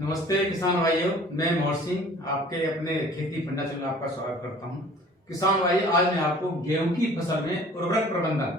नमस्ते किसान भाइयों, मैं मोहर सिंह आपके अपने खेती फंडा चैनल में आपका स्वागत करता हूं। किसान भाई, आज मैं आपको गेहूं की फसल में उर्वरक प्रबंधन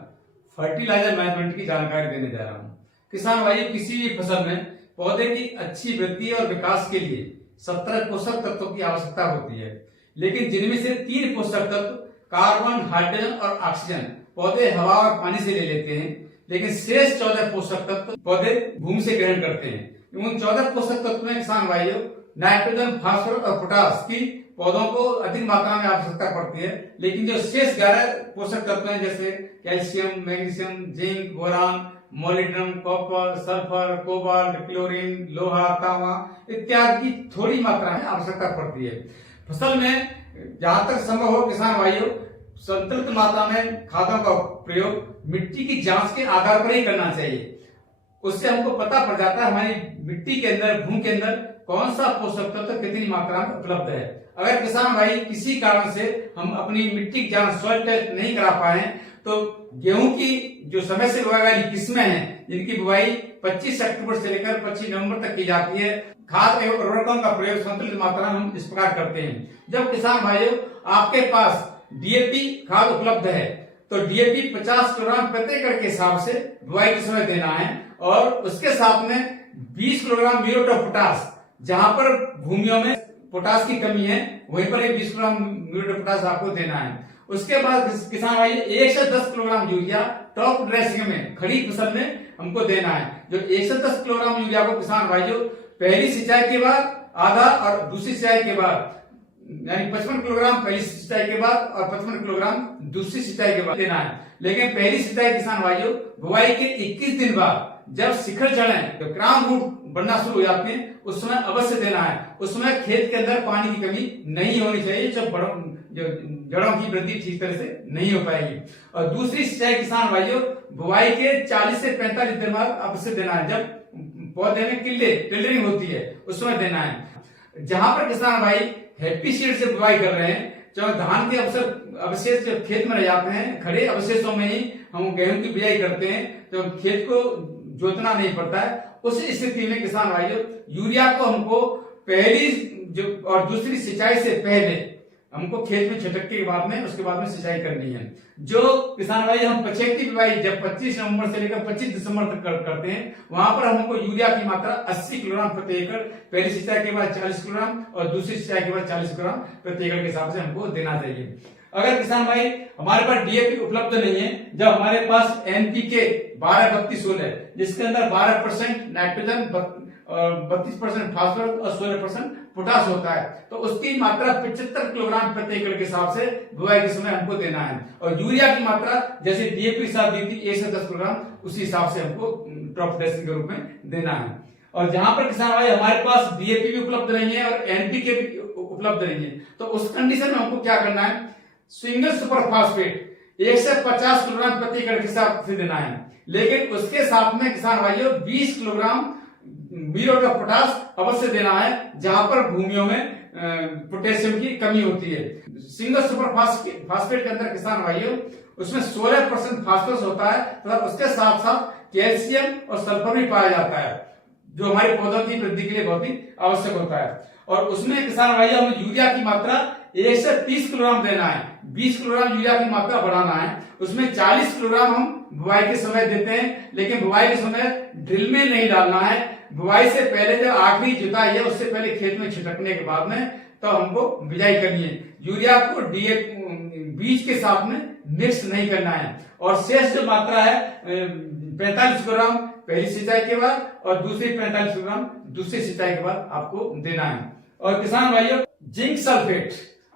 फर्टिलाइजर मैनेजमेंट की जानकारी देने जा रहा हूं। किसान भाई, किसी भी फसल में पौधे की अच्छी वृद्धि और विकास के लिए 17 पोषक तत्वों की आवश्यकता होती है, लेकिन जिनमें से 3 पोषक तत्व कार्बन, हाइड्रोजन और ऑक्सीजन पौधे हवा और पानी से ले लेते हैं, लेकिन शेष 14 पोषक तत्व पौधे भूमि से ग्रहण करते हैं। उन 14 पोषक तत्व में किसान भाइयों नाइट्रोजन, फास्फोरस और पोटास की पौधों को अधिक मात्रा में आवश्यकता पड़ती है, लेकिन जो शेष 11 पोषक तत्व हैं जैसे calcium, magnesium, zinc, boron, molybdenum, copper, sulphur, cobalt, chlorine, लोहा, तांबा इत्यादि की थोड़ी मात्रा में आवश्यकता पड़ती है। फसल में जहां तक संभव हो किसान भाइयों संतुलित मात्रा में खादों का प्रयोग मिट्टी की जांच के आधार पर ही करना चाहिए। उससे हमको पता पड़ जाता है हमारी मिट्टी के अंदर, भूमि के अंदर कौन सा पोषक तत्व कितनी मात्रा में उपलब्ध है। अगर किसान भाई किसी कारण से हम अपनी मिट्टी की जांच सॉइल टेस्ट नहीं करा पाए तो गेहूं की जो समय से बुआई वाली किस्में हैं जिनकी बुआई 25 अक्टूबर से लेकर 25 नवंबर तक की जाती है, खाद एवं उर्वरकों का प्रयोग संतुलित मात्रा में हम इस प्रकार करते हैं। जब किसान भाइयों आपके पास डीएपी खाद उपलब्ध है तो डीएपी 50 किलोग्राम प्रति एकड़ के हिसाब से बुआई के समय देना है, और उसके साथ में 20 किलोग्राम म्यूरेट ऑफ पोटास, जहां पर भूमियों में पोटास की कमी है वहीं पर 20 किलोग्राम म्यूरेट ऑफ पोटास आपको देना है। उसके बाद किसान भाई 1 से 10 किलोग्राम यूरिया टॉप ड्रेसिंग में खड़ी फसल में हमको देना है। जो 1 से 10 किलोग्राम यूरिया को किसान भाई जो पहली सिंचाई के बाद आधा और दूसरी सिंचाई के बाद यानी 55 किलोग्राम पहली सिंचाई के बाद और 55 किलोग्राम दूसरी सिंचाई के बाद देना है। लेकिन पहली सिंचाई किसान भाइयों बुआई के 21 दिन बाद जब शिखर जड़ें तो क्राउन रूट बनना शुरू हो जाते हैं उस समय अवश्य देना है। उस समय खेत के अंदर पानी की कमी नहीं होनी चाहिए, जब जड़ों की वृद्धि ठीक तरह से नहीं हो पाएगी। और दूसरी सिंचाई किसान भाइयों बुआई के 40 से 45 दिन बाद अवश्य देना है, जब पौधे में टिल्डरिंग होती है उस समय देना है। जहां पर किसान भाई हैप्पी सीड से बुआई कर रहे हैं, चाहे धान के अवशेष जब खेत में रह जाते हैं, खड़े अवशेषों में ही हम गेहूं की बिजाई करते हैं तो खेत को जोतना नहीं पड़ता है। उस स्थिति में किसान भाइयों यूरिया को हमको पहली जो और दूसरी सिंचाई से पहले हमको खेत में छिड़कने के बाद में उसके बाद में सिंचाई करनी है। जो किसान भाई हम पछेती बुआई जब 25 नवंबर से लेकर 25 दिसंबर तक करते हैं, वहां पर हमको यूरिया की मात्रा 80 किलोग्राम प्रति एकड़ पहली सिंचाई के बाद 40 किलोग्राम और दूसरी सिंचाई के बाद 40 किलोग्राम प्रति एकड़ के हिसाब से हमको देना चाहिए। अगर किसान भाई हमारे पास डीएपी उपलब्ध नहीं है, जब हमारे पास एनपीके 12-32-16 है जिसके अंदर 12% नाइट्रोजन, 32% फास्फोरस और 16% पोटास होता है, तो उसकी मात्रा 75 किलोग्राम प्रति एकड़ के हिसाब से बुआई के समय हमको देना है। और यूरिया की मात्रा जैसे डीएपी साथ दी थी 1 से 10 किलोग्राम, उसी हिसाब से हमको ड्रॉप ड्रेसिंग के रूप में देना है। और जहां पर किसान भाई हमारे पास डीएपी भी उपलब्ध नहीं है और एनपीके भी उपलब्ध नहीं है, तो उस कंडीशन में हमको क्या करना है, सिंगल सुपर फास्फेट 1 से 50 किलोग्राम प्रति एकड़ के हिसाब से देना है। लेकिन उसके साथ में किसान भाइयों 20 किलोग्राम म्यूरेट ऑफ पोटास अवश्य देना है, जहां पर भूमियों में पोटेशियम की कमी होती है। सिंगल सुपर फास्फेट के अंदर किसान भाइयों उसमें 16% फास्फोरस होता है तथा उसके साथ साथ कैल्शियम और सल्फर भी पाया जाता है, जो हमारे पौधों की वृद्धि के लिए बहुत ही आवश्यक होता है। और उसमें किसान भाइयों हमें यूरिया की मात्रा 1 से 30 किलोग्राम देना है, 20 किलोग्राम यूरिया की मात्रा बढ़ाना है। उसमें 40 किलोग्राम हम बुआई के समय देते हैं, लेकिन बुआई के समय ड्रिल में नहीं डालना है। बुआई से पहले जब आखिरी जुताई है उससे पहले खेत में छिड़कने के बाद में तो हमको बिजाई करनी है। यूरिया को बीज के साथ में मिक्स नहीं करना है। और शेष जो मात्रा है 45 किलोग्राम पहली सिंचाई के बाद और दूसरी 45 किलोग्राम दूसरी सिंचाई के बाद आपको देना है। और किसान भाइयों जिंक सल्फेट,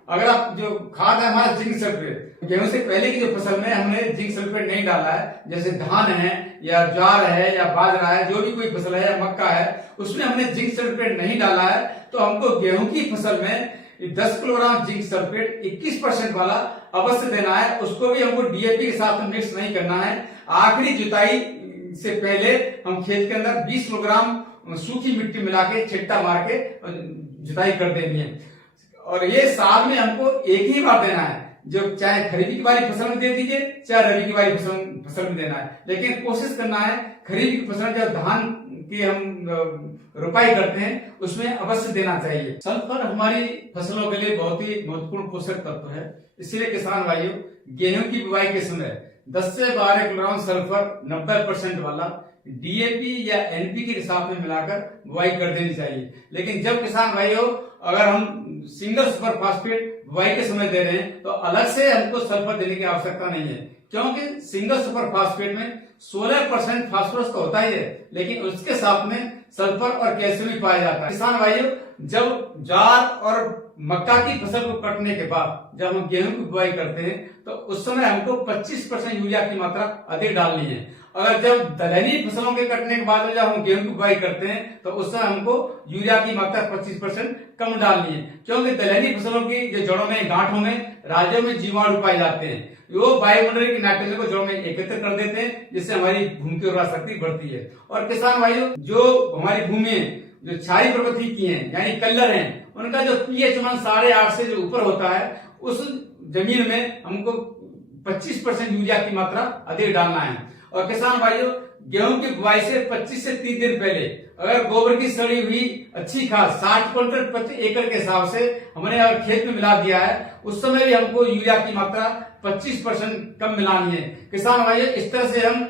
अगर आप जो खाद है हमारा जिंक सल्फेट, गेहूं से पहले की जो फसल में हमने जिंक सल्फेट नहीं डाला है, जैसे धान है या ज्वार है या बाजरा है, जो भी कोई फसल है या मक्का है, उसमें हमने जिंक सल्फेट नहीं डाला है, तो हमको गेहूं की फसल में 10 किलोग्राम जिंक सल्फेट 21% वाला अवश्य देना है। उसको भी हमको डीएपी के साथ मिक्स नहीं करना है। आखिरी जुताई से पहले हम खेत के अंदर 20 किलोग्राम सूखी मिट्टी मिला के छिट्टा मार के जुताई कर देनी है। और ये साल में हमको एक ही बार देना है, जो चाहे खरीफ की वाली फसल में दे दीजिए चाहे रबी की वाली फसल में देना है। लेकिन कोशिश करना है खरीफ की फसल जब धान की हम रोपाई करते हैं उसमें अवश्य देना चाहिए। सल्फर हमारी फसलों के लिए बहुत ही महत्वपूर्ण पोषक तत्व है, इसलिए किसान भाइयों गेहूं की बुआई के समय 10 से 12 किलोग्राम सल्फर 90% वाला डीएपी या एनपीके के साथ में मिलाकर बुआई कर देनी चाहिए। लेकिन जब किसान भाइयों अगर हम सिंगल सुपर फास्फेट बुआई के समय दे रहे हैं तो अलग से हमको सल्फर देने की आवश्यकता नहीं है, क्योंकि सिंगल सुपर फास्फेट में 16% फास्फोरस तो होता ही है, लेकिन उसके साथ में सल्फर और कैल्शियम भी पाया जाता है। किसान भाइयों जब ज्वार और मक्का की फसल को कटने के बाद जब हम गेहूं की बुआई करते हैं तो उस समय हमको 25% यूरिया की मात्रा अधिक डालनी है। अगर जब दलहनी फसलों के कटने के बाद जब हम गेहूं की बुआई करते हैं तो उस समय हमको यूरिया की मात्रा 25% कम डालनी है, क्योंकि दलहनी फसलों की जो जड़ों में गांठों में राज्यों में जीवाणु पाए जाते हैं, वो वायुमंडल की नाइट्रोजन को जड़ों में एकत्रित कर देते हैं, जिससे हमारी भूमि की उर्वरा शक्ति बढ़ती है। और किसान भाइयों जो हमारी भूमि जो क्षारीय प्रकृति की है यानी कल्लर है, उनका जो पीएच मान 8.5 से जो ऊपर होता है उस जमीन में हमको 25% यूरिया की मात्रा अधिक डालना है। और किसान भाइयों गेहूं की बुआई से 25 से 30 दिन पहले अगर गोबर की सड़ी हुई अच्छी खाद 60 क्विंटल प्रति एकड़ के हिसाब से हमने अगर खेत में मिला दिया है, उस समय भी हमको यूरिया की मात्रा 25% कम मिलानी है। किसान भाइयों इस तरह से हम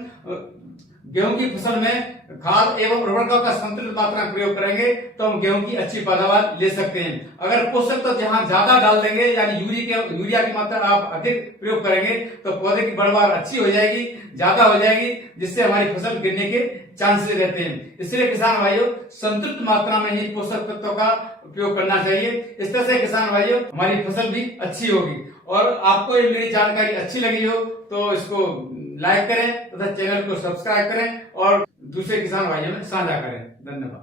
गेहूं की फसल में खाद एवं उर्वरकों का संतुलित मात्रा में प्रयोग करेंगे तो हम गेहूं की अच्छी पैदावार ले सकते हैं। अगर पोषक तो जहां ज्यादा डाल देंगे यानी यूरिया की मात्रा आप अधिक प्रयोग करेंगे तो पौधे की बढ़वार अच्छी हो जाएगी, ज्यादा हो जाएगी, जिससे हमारी फसल गिरने के चांसेस रहते हैं। इसलिए किसान भाइयों संतुलित मात्रा में ही पोषक तत्वों का उपयोग करना चाहिए। इस तरह से किसान भाइयों हमारी फसल भी अच्छी होगी। और आपको ये मेरी जानकारी अच्छी लगी हो तो इसको लाइक करें तथा चैनल को सब्सक्राइब करें और दूसरे किसान भाइयों में साझा करें। धन्यवाद।